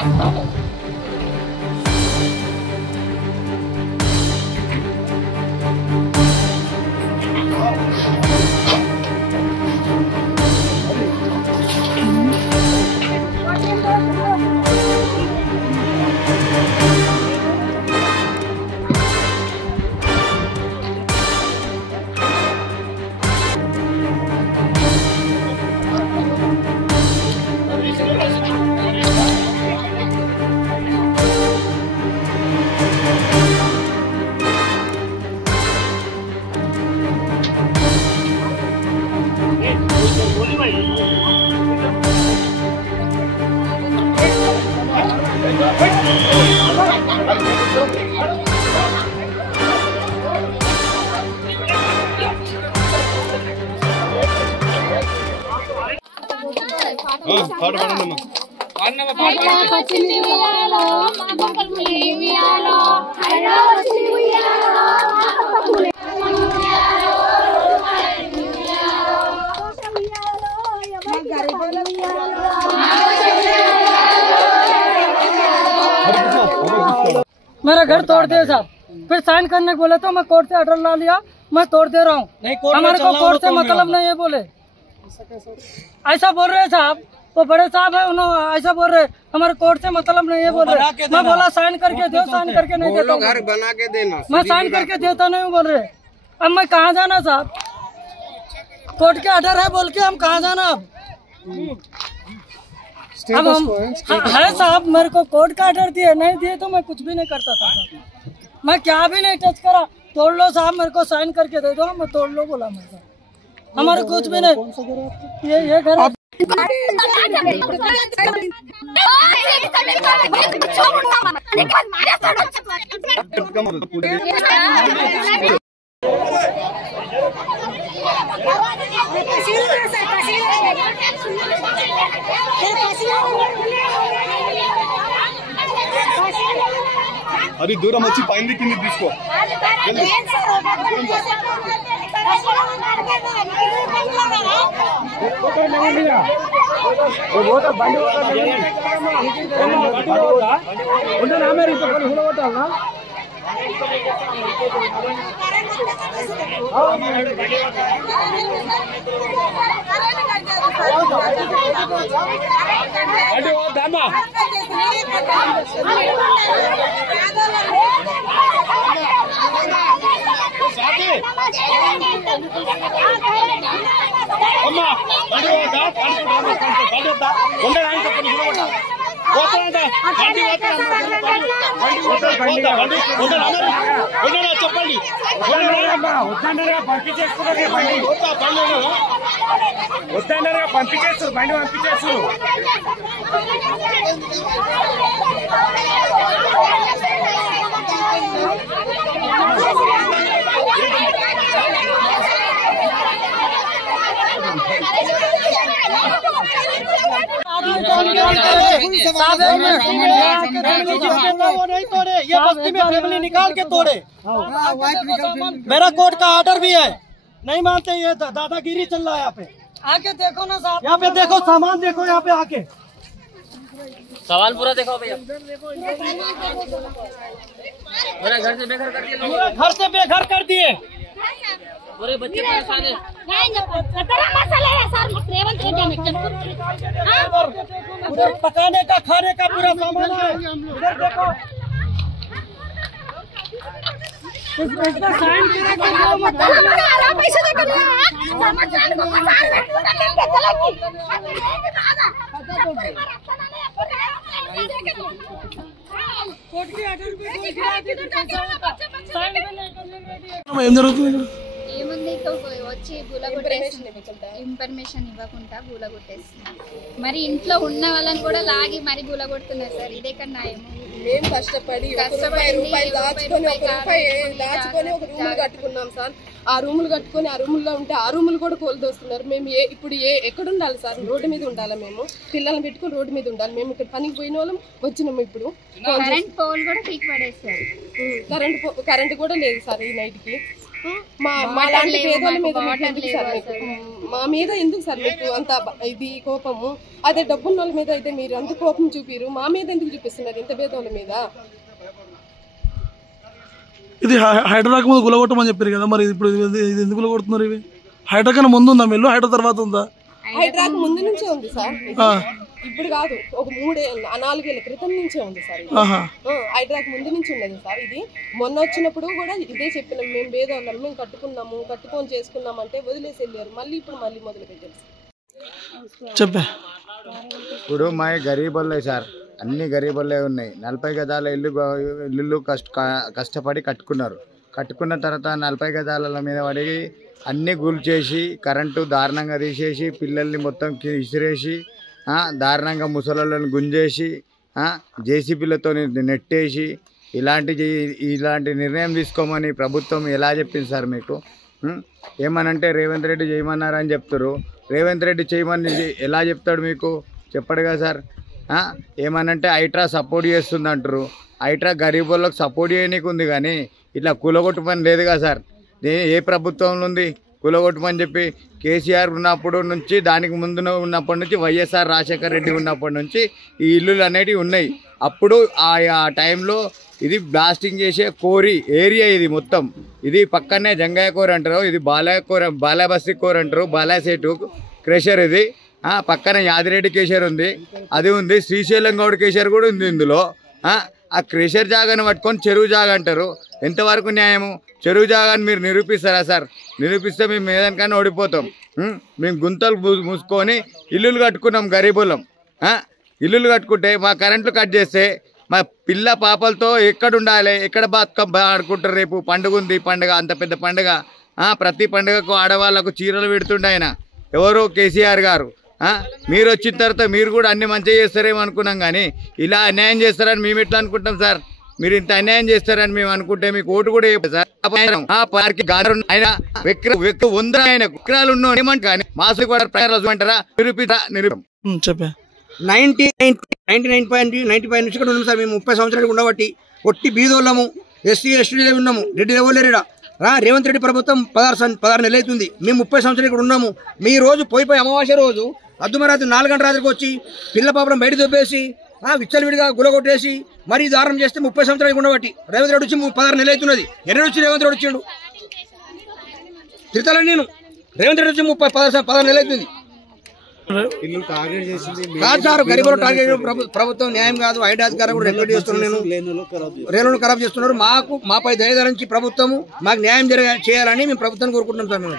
मेरा घर तोड़ दिया साहब, फिर साइन करने बोले तो मैं कोर्ट से ऑर्डर ला लिया, मैं तोड़ दे रहा हूँ। हमारे को कोर्ट से मतलब नहीं है बोले, ऐसा बोल रहे साहब। वो बड़े साहब है, उन्होंने ऐसा बोल रहे हमारे कोर्ट से मतलब नहीं है बोल रहे। मैं बोला साइन करके दो, साइन करके नहीं देता हूँ, घर बना के देना, मैं साइन करके देता नहीं हूँ बोल रहे। अब मैं कहाँ जाना साहब, कोर्ट के ऑर्डर है बोल के हम कहाँ जाना अब हम है साहब। मेरे को कोर्ट का ऑर्डर दिए, नहीं दिए तो मैं कुछ भी नहीं करता था साहब। मैं क्या भी नहीं टच करा। तोड़ लो साहब, मेरे को साइन करके दे दो, मैं तोड़ लो बोला मैं साहब। हमारे कुछ भी नहीं, ये घर అది దూరం వచ్చి పైన కింద తీసుకో చెప్పండి వద్దన్నారా పంపించేస్తారు బండి పంపించేస్తారు वो नहीं तोड़े, ये बस्ती में फैमिली निकाल के तोड़े। मेरा कोर्ट का ऑर्डर भी है, नहीं मानते। ये दादागिरी चल रहा है यहाँ पे। आके देखो ना साहब, यहाँ पे देखो, सामान देखो, यहाँ पे आके सामान पूरा देखो भैया। पूरा घर से बेघर कर दिए, घर से बेघर कर दिए, पूरे बच्चे परेशान है। उधर पकाने का खाने का पूरा सामान है, उधर देखो। ఏముంది వచ్చి బూలగొట్టేస్తుంది, ఇన్ఫర్మేషన్ ఇవ్వకుండా బూలగొట్టేస్తుంది. మరి ఇంట్లో ఉన్న వాళ్ళని కూడా లాగి మరి బూలగొడుతున్నారు సార్. ఇదే కన్నా మేము కష్టపడి రూపాయలు దాచుకొని ఒక రూములు కట్టుకున్నాం సార్. ఆ రూములు కట్టుకొని ఆ రూముల్లో ఉంటే ఆ రూములు కూడా కోల్దోస్తున్నారు. మేము ఇప్పుడు ఎక్కడ ఉండాలి సార్? రోడ్డు మీద ఉండాలి. మేము పిల్లల్ని పెట్టుకుని రోడ్డు మీద ఉండాలి. మేము ఇక్కడ పనికి పోయిన వాళ్ళం వచ్చినాము. ఇప్పుడు కరెంట్ పోల్ కూడా పీక్ పడేస్తారు. కరెంట్ కూడా లేదు సార్ ఈ నైట్ కి. మా లాంటి పేదల మీద ఎందుకు సార్ మీకు మా మీద ఎందుకు సార్ మీకు అంత ఇది కోపము? అదే డబ్బున్న వాళ్ళ మీద అయితే మీరు అంత కోపం చూపిరు, మా మీద ఎందుకు చూపిస్తున్నారు ఇంత పేదోళ్ళ మీద? ఇది హైడ్రాక్ ముందు గులగొట్టమని చెప్పారు కదా, మరి ఇప్పుడు ఇది ఎందుకు గులగొడుతున్నారు? ఇవి హైడ్రా కన్నా ముందు ఉందా మిల్లు, హైడ్రా తర్వాత ఉందా? హైడ్రాక్ ముందు నుంచే ఉంది సార్, ఇప్పుడు కాదు, ఒక 4 ఏళ్ల క్రితం నుంచే ఉంది సార్. హైడ్రాక్ ముందు నుంచి ఉన్నది సార్. ఇది మొన్న వచ్చినప్పుడు కూడా ఇదే చెప్పినాం, మేము పేదవాళ్ళం, మేము కట్టుకొని చేసుకున్నాం అంటే వదిలేసి వెళ్ళారు. ఇప్పుడు మొదలు పెట్టారు. చెప్పే ఇప్పుడు మా గరీబుల్లే సార్, అన్ని గరీబుల్లే ఉన్నాయి. 40 గజాల ఇల్లు కష్టపడి కట్టుకున్నారు. కట్టుకున్న తర్వాత 40 గజాల మీద పడి అన్నీ గుల్ చేసి కరెంటు దారుణంగా తీసేసి పిల్లల్ని మొత్తం ఇసిరేసి దారుణంగా ముసలోళ్ళని గుంజేసి జేసీబీలతో నెట్టేసి ఇలాంటి నిర్ణయం తీసుకోమని ప్రభుత్వం ఎలా చెప్పింది సార్ మీకు? ఏమనంటే రేవంత్ రెడ్డి చేయమన్నారని చెప్తారు. రేవంత్ రెడ్డి చేయమని ఎలా చెప్తాడు మీకు? చెప్పడు కదా సార్. ఏమనంటే హైడ్రా సపోర్ట్ చేస్తుంది అంటారు. హైడ్రా గరీబులకు సపోర్ట్ చేయనీకి ఉంది కానీ ఇట్లా కూలగొట్టు పని లేదు కదా సార్. ఏ ప్రభుత్వంలో ఉంది కూలగొట్టమని చెప్పి? కేసీఆర్ ఉన్నప్పుడు నుంచి, దానికి ముందు ఉన్నప్పటి నుంచి, వైఎస్ఆర్ రాజశేఖర రెడ్డి ఉన్నప్పటి నుంచి ఈ ఇల్లులు అనేటివి ఉన్నాయి. అప్పుడు ఆ టైంలో ఇది బ్లాస్టింగ్ చేసే కోరి ఏరియా ఇది మొత్తం. ఇది పక్కనే జంగయ్య కోర అంటారు, ఇది బాలాబస్తి కోర అంటారు, బాలాసేటు క్రెషర్ ఇది. పక్కన యాదిరెడ్డి కేసర్ ఉంది, అది ఉంది. శ్రీశైలం గౌడ్ కేసర్ కూడా ఉంది ఇందులో. ఆ క్రెషర్ జాగాను పట్టుకొని చెరువు జాగా అంటారు. ఎంతవరకు న్యాయము? చెరువు జాగాని మీరు నిరూపిస్తారా సార్? నిరూపిస్తే మేము ఏదానికన్నా ఓడిపోతాం. మేము గుంతలు మూసుకొని ఇల్లులు కట్టుకున్నాం గరీబులం. ఇల్లులు కట్టుకుంటే మా కరెంట్లు కట్ చేస్తే మా పిల్ల పాపలతో ఎక్కడ ఉండాలి, ఎక్కడ ఆడుకుంటారు? రేపు పండుగ ఉంది, అంత పెద్ద పండుగ. ప్రతి పండుగకు ఆడవాళ్లకు చీరలు పెడుతుండే ఆయన ఎవరు? కేసీఆర్ గారు. మీరు వచ్చిన తర్వాత మీరు కూడా అన్ని మంచిగా చేస్తారేమో అనుకున్నాం, కానీ ఇలా అన్యాయం చేస్తారని మేము ఎట్లా అనుకుంటాం సార్? మీరు ఇంత అన్యాయం చేస్తారని మేము అనుకుంటే మీకు ఓటు కూడా సార్. ఆయన విక్రాలు ఉన్నామంట కానీ మాసు అంటారా? నిరూపం చెప్పే 99.95 నుంచి కూడా ఉన్నాం సార్. మేము 30 సంవత్సరాలు ఉండబట్టి ఒట్టి బీదోళ్ళము, ఎస్సీ ఎస్టీలో ఉన్నాము. రెడ్డి లేవలేరా? రేవంత్ రెడ్డి ప్రభుత్వం 16 నెలలు అవుతుంది. మేము 30 సంవత్సరాలు ఇక్కడ ఉన్నాము. మీ రోజు పోయిపోయి అమావాస్య రోజు అర్ధమరాత్రి 4 గంటల రాత్రికి వచ్చి పిల్ల పాపం బయట దొబ్బేసి విచ్చలవిడిగా గులగొట్టేసి మరీ దారుణం చేస్తే 30 సంవత్సరాలు ఉండబట్టి రేవంత్ రెడ్డి వచ్చి 16 నెలలు అవుతున్నది. ఎన్ని వచ్చి రేవంత్ రెడ్డి వచ్చిండు తిరుతాలని నేను. రేవంత్ రెడ్డి వచ్చి 16 నెలలు అవుతుంది. కాదు సార్, గరీబులు టార్గెట్ ప్రభుత్వం న్యాయం కాదు. ఐటీ అధికారులు కూడా రెగ్యులేట్ చేస్తున్నాను, రేణులను ఖరాబ్ చేస్తున్నారు. మాపై దయదరించి ప్రభుత్వము మాకు న్యాయం చేయాలని మేము ప్రభుత్వాన్ని కోరుకుంటున్నాం సార్. మేము